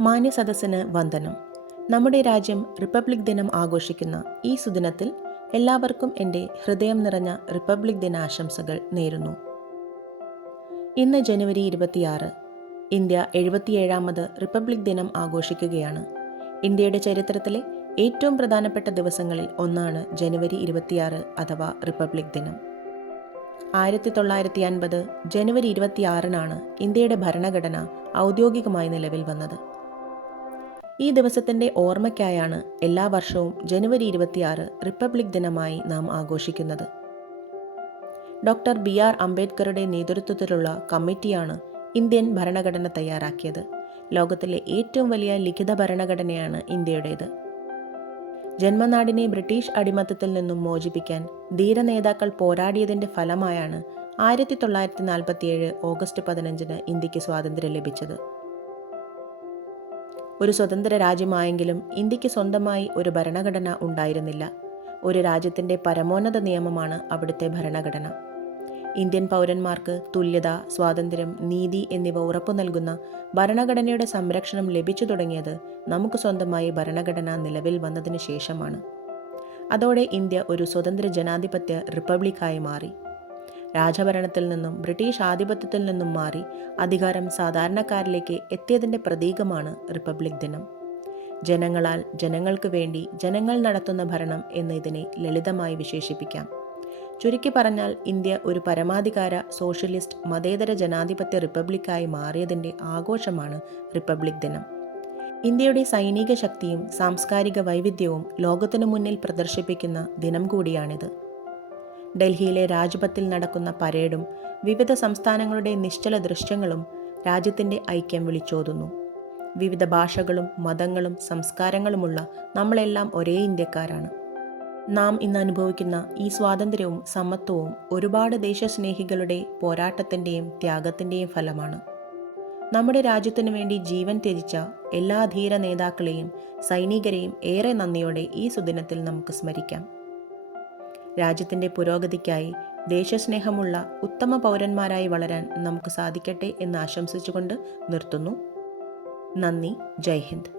മാന്യസദസ്സിന് വന്ദനം. നമ്മുടെ രാജ്യം റിപ്പബ്ലിക് ദിനം ആഘോഷിക്കുന്ന ഈ സുദിനത്തിൽ എല്ലാവർക്കും എന്റെ ഹൃദയം നിറഞ്ഞ റിപ്പബ്ലിക് ദിനാശംസകൾ നേരുന്നു. ഇന്ന് ജനുവരി ഇരുപത്തിയാറ് ഇന്ത്യ എഴുപത്തിയേഴാമത് റിപ്പബ്ലിക് ദിനം ആഘോഷിക്കുകയാണ്. ഇന്ത്യയുടെ ചരിത്രത്തിലെ ഏറ്റവും പ്രധാനപ്പെട്ട ദിവസങ്ങളിൽ ഒന്നാണ് ജനുവരി ഇരുപത്തിയാറ് അഥവാ റിപ്പബ്ലിക് ദിനം. ആയിരത്തി തൊള്ളായിരത്തി അൻപത് ജനുവരി ഇരുപത്തിയാറിനാണ് ഇന്ത്യയുടെ ഭരണഘടന ഔദ്യോഗികമായി നിലവിൽ വന്നത്. ഈ ദിവസത്തിന്റെ ഓർമ്മയ്ക്കായാണ് എല്ലാ വർഷവും ജനുവരി ഇരുപത്തിയാറ് റിപ്പബ്ലിക് ദിനമായി നാം ആഘോഷിക്കുന്നത്. ഡോക്ടർ ബി ആർ അംബേദ്കറുടെ നേതൃത്വത്തിലുള്ള കമ്മിറ്റിയാണ് ഇന്ത്യൻ ഭരണഘടന തയ്യാറാക്കിയത്. ലോകത്തിലെ ഏറ്റവും വലിയ ലിഖിത ഭരണഘടനയാണ് ഇന്ത്യയുടേത്. ജന്മനാടിനെ ബ്രിട്ടീഷ് അടിമത്തത്തിൽ നിന്നും മോചിപ്പിക്കാൻ ധീരനേതാക്കൾ പോരാടിയതിന്റെ ഫലമായാണ് ആയിരത്തി തൊള്ളായിരത്തി നാൽപ്പത്തിയേഴ് ഓഗസ്റ്റ് പതിനഞ്ചിന് ഇന്ത്യയ്ക്ക് സ്വാതന്ത്ര്യം ലഭിച്ചത്. ഒരു സ്വതന്ത്ര രാജ്യമായെങ്കിലും ഇന്ത്യയ്ക്ക് സ്വന്തമായി ഒരു ഭരണഘടന ഉണ്ടായിരുന്നില്ല. ഒരു രാജ്യത്തിന്റെ പരമോന്നത നിയമമാണ് അവിടുത്തെ ഭരണഘടന. ഇന്ത്യൻ പൗരന്മാർക്ക് തുല്യത സ്വാതന്ത്ര്യം നീതി എന്നിവ ഉറപ്പു നൽകുന്ന ഭരണഘടനയുടെ സംരക്ഷണം ലഭിച്ചു തുടങ്ങിയത് നമുക്ക് സ്വന്തമായി ഭരണഘടന നിലവിൽ വന്നതിന് ശേഷമാണ്. അതോടെ ഇന്ത്യ ഒരു സ്വതന്ത്ര ജനാധിപത്യ റിപ്പബ്ലിക്കായി മാറി. രാജഭരണത്തിൽ നിന്നും ബ്രിട്ടീഷ് ആധിപത്യത്തിൽ നിന്നും മാറി അധികാരം സാധാരണക്കാരിലേക്ക് എത്തിയതിന്റെ പ്രതീകമാണ് റിപ്പബ്ലിക് ദിനം. ജനങ്ങളാൽ ജനങ്ങൾക്ക് വേണ്ടി ജനങ്ങൾ നടത്തുന്ന ഭരണം എന്ന് ഇതിനെ ലളിതമായി വിശേഷിപ്പിക്കാം. ചുരുക്കി പറഞ്ഞാൽ ഇന്ത്യ ഒരു പരമാധികാര സോഷ്യലിസ്റ്റ് മതേതര ജനാധിപത്യ റിപ്പബ്ലിക്കായി മാറിയതിന്റെ ആഘോഷമാണ് റിപ്പബ്ലിക് ദിനം. ഇന്ത്യയുടെ സൈനിക ശക്തിയും സാംസ്കാരിക വൈവിധ്യവും ലോകത്തിനു മുന്നിൽ പ്രദർശിപ്പിക്കുന്ന ദിനം കൂടിയാണിത്. ഡൽഹിയിലെ രാജ്പഥിൽ നടക്കുന്ന പരേഡും വിവിധ സംസ്ഥാനങ്ങളുടെ നിശ്ചല ദൃശ്യങ്ങളും രാജ്യത്തിന്റെ ഐക്യം വിളിച്ചോതുന്നു. വിവിധ ഭാഷകളും മതങ്ങളും സംസ്കാരങ്ങളുമുള്ള നമ്മളെല്ലാം ഒരേ ഇന്ത്യക്കാരാണ്. നാം ഇന്ന് അനുഭവിക്കുന്ന ഈ സ്വാതന്ത്ര്യവും സമത്വവും ഒരുപാട് ദേശസ്നേഹികളുടെ പോരാട്ടത്തിന്റെയും ത്യാഗത്തിന്റെയും ഫലമാണ്. നമ്മുടെ രാജ്യത്തിനു വേണ്ടി ജീവൻ ത്യജിച്ച എല്ലാ ധീര നേതാക്കളെയും സൈനികരെയും ഏറെ നന്ദിയോടെ ഈ സുദിനത്തിൽ നമുക്ക് സ്മരിക്കാം. രാജ്യത്തിന്റെ പുരോഗതിക്കായി ദേശസ്നേഹമുള്ള ഉത്തമ പൗരന്മാരായി വളരാൻ നമുക്ക് സാധിക്കട്ടെ എന്ന് ആശംസിച്ചുകൊണ്ട് നിർത്തുന്നു. നന്ദി. ജയ് ഹിന്ദ്.